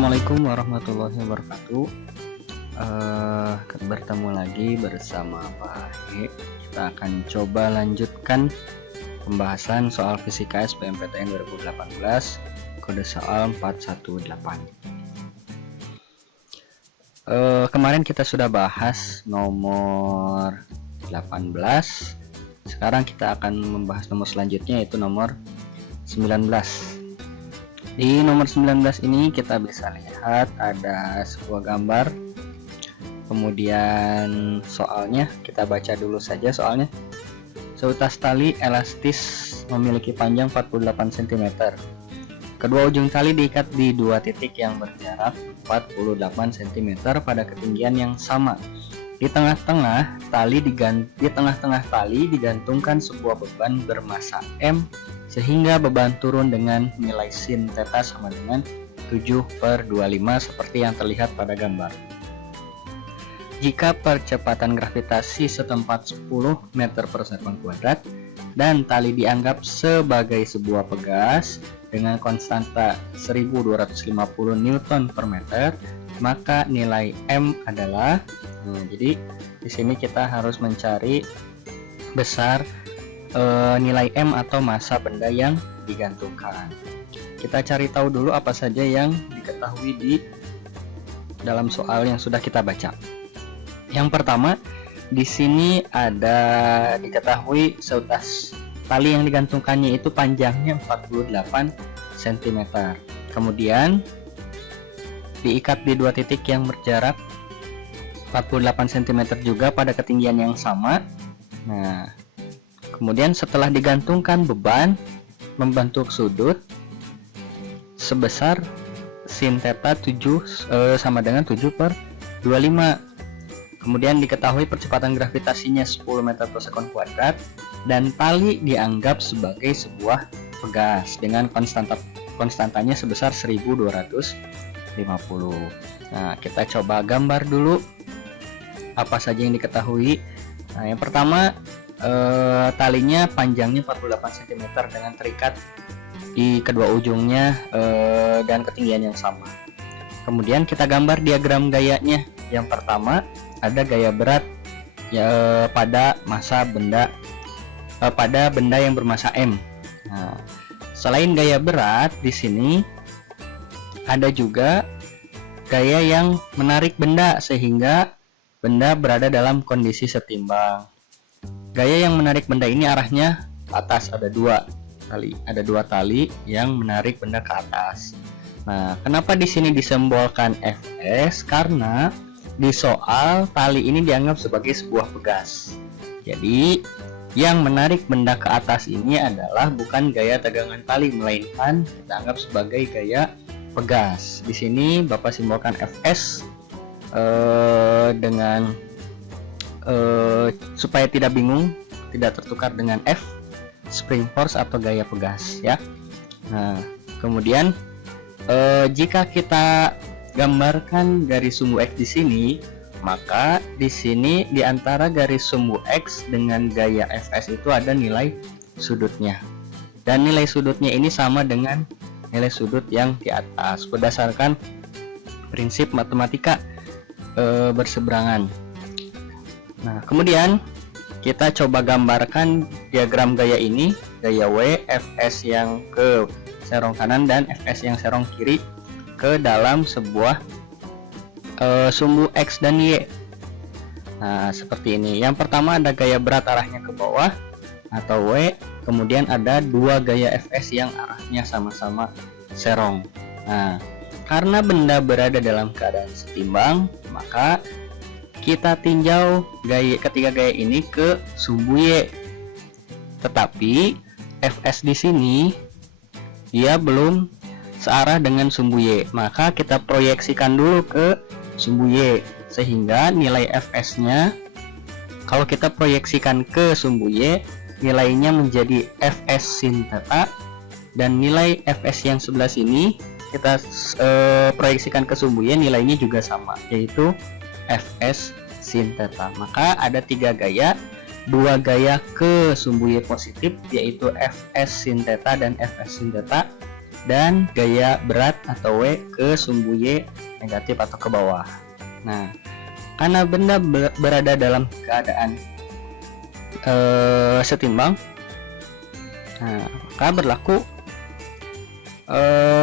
Assalamualaikum warahmatullahi wabarakatuh. Bertemu lagi bersama Pak He. Kita akan coba lanjutkan pembahasan soal fisika SBMPTN 2018 kode soal 418. Kemarin kita sudah bahas nomor 18. Sekarang kita akan membahas nomor selanjutnya, yaitu nomor 19. Di nomor 19 ini kita bisa lihat ada sebuah gambar. Kemudian soalnya kita baca dulu saja soalnya. Seutas tali elastis memiliki panjang 48 cm. Kedua ujung tali diikat di dua titik yang berjarak 48 cm pada ketinggian yang sama. Di tengah-tengah tali digantungkan sebuah beban bermassa M, sehingga beban turun dengan nilai sin theta sama dengan 7/25 seperti yang terlihat pada gambar. Jika percepatan gravitasi setempat 10 meter per sekon kuadrat dan tali dianggap sebagai sebuah pegas dengan konstanta 1250 Newton per meter, maka nilai M adalah, jadi di sini kita harus mencari besar nilai M atau massa benda yang digantungkan. Kita cari tahu dulu apa saja yang diketahui di dalam soal yang sudah kita baca. Yang pertama, di sini ada diketahui seutas tali yang digantungkannya itu panjangnya 48 cm. Kemudian diikat di dua titik yang berjarak 48 cm juga pada ketinggian yang sama. Nah, kemudian setelah digantungkan beban membentuk sudut sebesar sin theta 7 sama dengan 7/25. Kemudian diketahui percepatan gravitasinya 10 meter per sekon kuadrat dan tali dianggap sebagai sebuah pegas dengan konstantanya sebesar 1250. Nah, kita coba gambar dulu apa saja yang diketahui. Nah, yang pertama, talinya panjangnya 48 cm dengan terikat di kedua ujungnya dan ketinggian yang sama. Kemudian kita gambar diagram gayanya. Yang pertama ada gaya berat pada benda yang bermassa M. Nah, selain gaya berat, di sini ada juga gaya yang menarik benda sehingga benda berada dalam kondisi setimbang. Gaya yang menarik benda ini arahnya ke atas, ada dua tali yang menarik benda ke atas. Nah, kenapa di sini disimbolkan Fs? Karena di soal tali ini dianggap sebagai sebuah pegas. Jadi, yang menarik benda ke atas ini adalah bukan gaya tegangan tali, melainkan kita anggap sebagai gaya pegas. Di sini Bapak simbolkan Fs dengan supaya tidak bingung, tidak tertukar dengan F, spring force atau gaya pegas ya. Nah, kemudian jika kita gambarkan garis sumbu X di sini, maka di sini di antara garis sumbu X dengan gaya Fs itu ada nilai sudutnya. Dan nilai sudutnya ini sama dengan nilai sudut yang di atas berdasarkan prinsip matematika berseberangan. Nah, kemudian kita coba gambarkan diagram gaya ini, gaya W, Fs yang ke serong kanan dan Fs yang serong kiri ke dalam sebuah sumbu X dan Y. Nah, seperti ini. Yang pertama ada gaya berat arahnya ke bawah atau W, kemudian ada dua gaya Fs yang arahnya sama-sama serong. Nah, karena benda berada dalam keadaan setimbang, maka kita tinjau ketiga gaya ini ke sumbu Y. Tetapi Fs di sini dia belum searah dengan sumbu Y, maka kita proyeksikan dulu ke sumbu Y, sehingga nilai Fs-nya kalau kita proyeksikan ke sumbu Y, nilainya menjadi Fs sin theta, dan nilai Fs yang sebelah sini kita proyeksikan ke sumbu Y, nilainya juga sama, yaitu Fs sin theta. Maka ada tiga gaya, dua gaya ke sumbu Y positif, yaitu Fs sin theta dan Fs sin theta, dan gaya berat atau W ke sumbu Y negatif atau ke bawah. Nah, karena benda berada dalam keadaan setimbang, nah, maka berlaku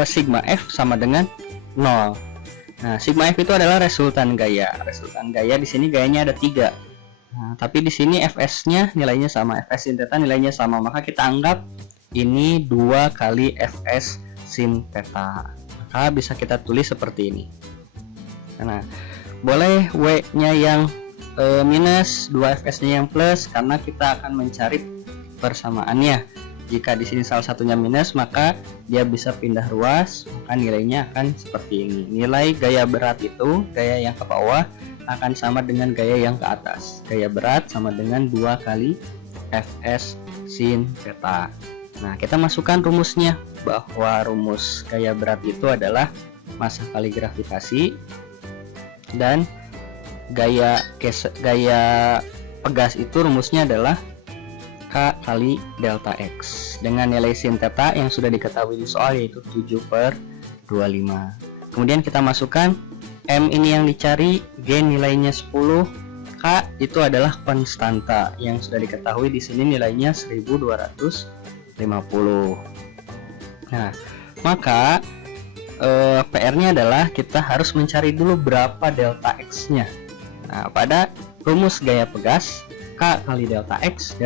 sigma F sama dengan 0. Nah, sigma F itu adalah resultan gaya. Resultan gaya di sini gayanya ada 3. Nah, tapi di sini Fs-nya nilainya sama, Fs sin theta nilainya sama, maka kita anggap ini 2 kali Fs sin theta. Maka bisa kita tulis seperti ini. Nah, boleh W-nya yang minus, 2 Fs-nya yang plus, karena kita akan mencari persamaannya. Jika di sini salah satunya minus, maka dia bisa pindah ruas, maka nilainya akan seperti ini. Nilai gaya berat itu, gaya yang ke bawah, akan sama dengan gaya yang ke atas. Gaya berat sama dengan 2 kali Fs sin theta. Nah, kita masukkan rumusnya, bahwa rumus gaya berat itu adalah massa kali gravitasi, dan gaya pegas itu rumusnya adalah K kali delta X dengan nilai sin theta yang sudah diketahui di soal, yaitu 7/25. Kemudian kita masukkan M ini yang dicari, G nilainya 10, K itu adalah konstanta yang sudah diketahui di sini nilainya 1250. Nah, maka PR-nya adalah kita harus mencari dulu berapa delta X-nya. Nah, pada rumus gaya pegas, K kali delta X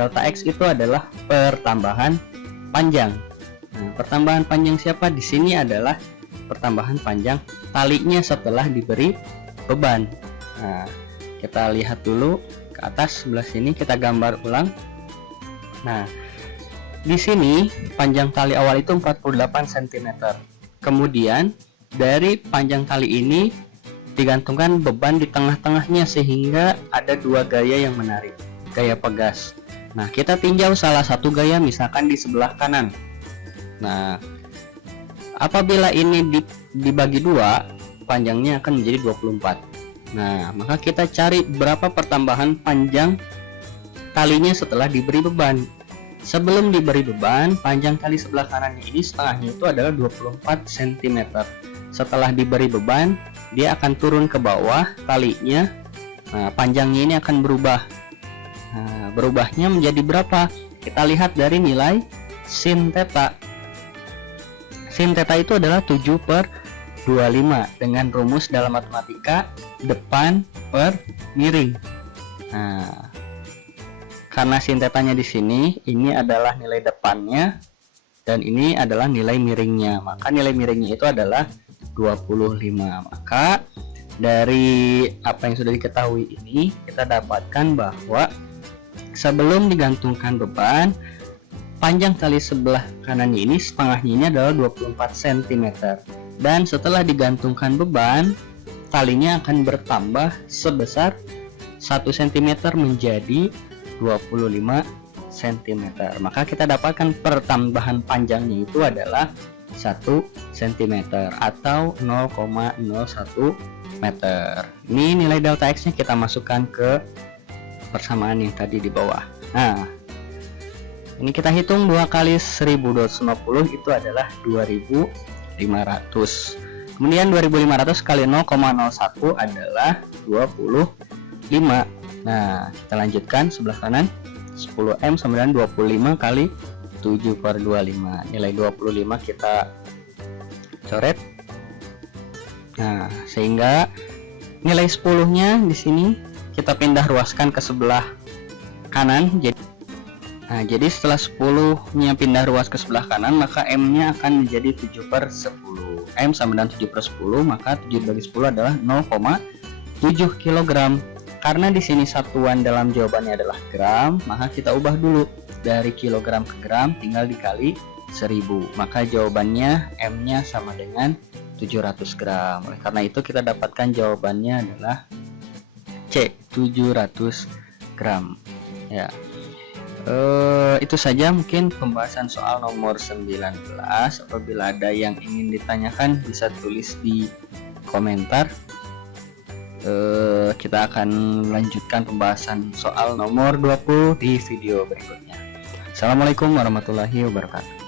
itu adalah pertambahan panjang. Nah, pertambahan panjang siapa? Di sini adalah pertambahan panjang talinya setelah diberi beban. Nah, kita lihat dulu ke atas sebelah sini, kita gambar ulang. Nah, di sini panjang tali awal itu 48 cm. Kemudian dari panjang tali ini digantungkan beban di tengah-tengahnya sehingga ada 2 gaya yang menarik. Gaya pegas. Nah, kita tinjau salah satu gaya misalkan di sebelah kanan. Nah, apabila ini dibagi 2, panjangnya akan menjadi 24. Nah, maka kita cari berapa pertambahan panjang talinya setelah diberi beban. Sebelum diberi beban, panjang tali sebelah kanannya ini setengahnya itu adalah 24 cm. Setelah diberi beban, dia akan turun ke bawah talinya. Nah, panjangnya ini akan berubah. Nah, berubahnya menjadi berapa? Kita lihat dari nilai sin theta. Sin theta itu adalah 7/25 dengan rumus dalam matematika depan per miring. Nah, karena sin tetanya di sini, ini adalah nilai depannya dan ini adalah nilai miringnya. Maka nilai miringnya itu adalah 25. Maka dari apa yang sudah diketahui ini, kita dapatkan bahwa sebelum digantungkan beban, panjang tali sebelah kanannya ini setengahnya ini adalah 24 cm. Dan setelah digantungkan beban, talinya akan bertambah sebesar 1 cm menjadi 25 cm. Maka kita dapatkan pertambahan panjangnya itu adalah 1 cm atau 0,01 meter. Ini nilai delta X nya kita masukkan ke persamaan yang tadi di bawah. Nah, ini kita hitung 2 kali 1250 itu adalah 2500. Kemudian 2500 kali 0,01 adalah 25. Nah, kita lanjutkan sebelah kanan. 10M sama dengan 25 kali 7/25. Nilai 25 kita coret. Nah, sehingga nilai 10-nya di sini kita pindah ruaskan ke sebelah kanan. Jadi setelah 10-nya pindah ruas ke sebelah kanan, maka M-nya akan menjadi 7/10. M sama dengan 7/10, maka 7 bagi 10 adalah 0,7 kg. Karena di sini satuan dalam jawabannya adalah gram, maka kita ubah dulu dari kilogram ke gram, tinggal dikali 1000. Maka jawabannya M-nya sama dengan 700 gram. Oleh karena itu kita dapatkan jawabannya adalah C, 700 gram. Ya. Itu saja mungkin pembahasan soal nomor 19. Apabila ada yang ingin ditanyakan bisa tulis di komentar. Kita akan lanjutkan pembahasan soal nomor 20 di video berikutnya. Assalamualaikum warahmatullahi wabarakatuh.